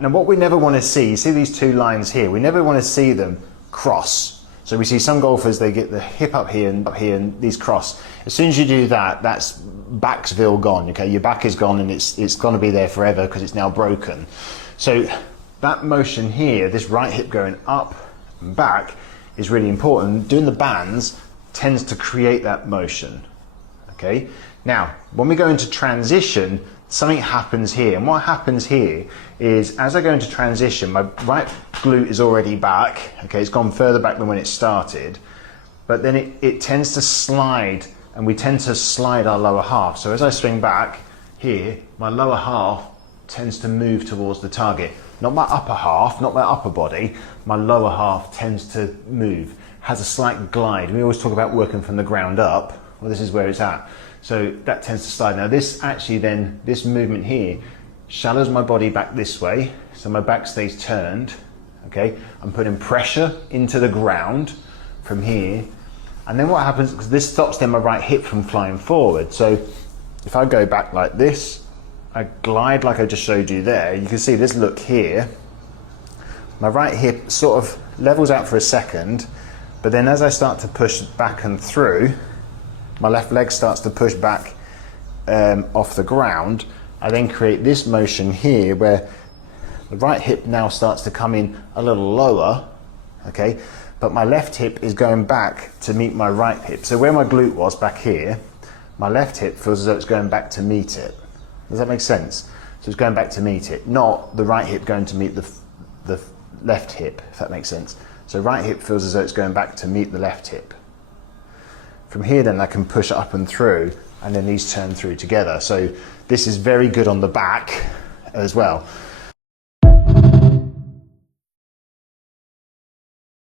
Now what we never want to see, you see these two lines here, we never want to see them cross. So we see some golfers, they get the hip up here and these cross. As soon as you do that, that's backsville gone, okay? Your back is gone and it's going to be there forever because it's now broken. So that motion here, this right hip going up and back is really important. Doing the bands tends to create that motion, okay? Now, when we go into transition, something happens here, and what happens here is as I go into transition, my right glute is already back, okay, it's gone further back than when it started, but then it tends to slide, and we tend to slide our lower half. So as I swing back here, my lower half tends to move towards the target. Not my upper half, not my upper body, my lower half tends to move, has a slight glide. We always talk about working from the ground up. Well, this is where it's at. So that tends to slide. Now this actually then, this movement here, shallows my body back this way, so my back stays turned, okay? I'm putting pressure into the ground from here, and then what happens, because this stops then my right hip from flying forward. So if I go back like this, I glide like I just showed you there, you can see this look here, my right hip sort of levels out for a second, but then as I start to push back and through, my left leg starts to push back off the ground. I then create this motion here where the right hip now starts to come in a little lower, okay? But my left hip is going back to meet my right hip. So where my glute was back here, my left hip feels as though it's going back to meet it. Does that make sense? So it's going back to meet it, not the right hip going to meet the left hip, if that makes sense. So right hip feels as though it's going back to meet the left hip. From here then I can push up and through, and then these turn through together. So this is very good on the back as well.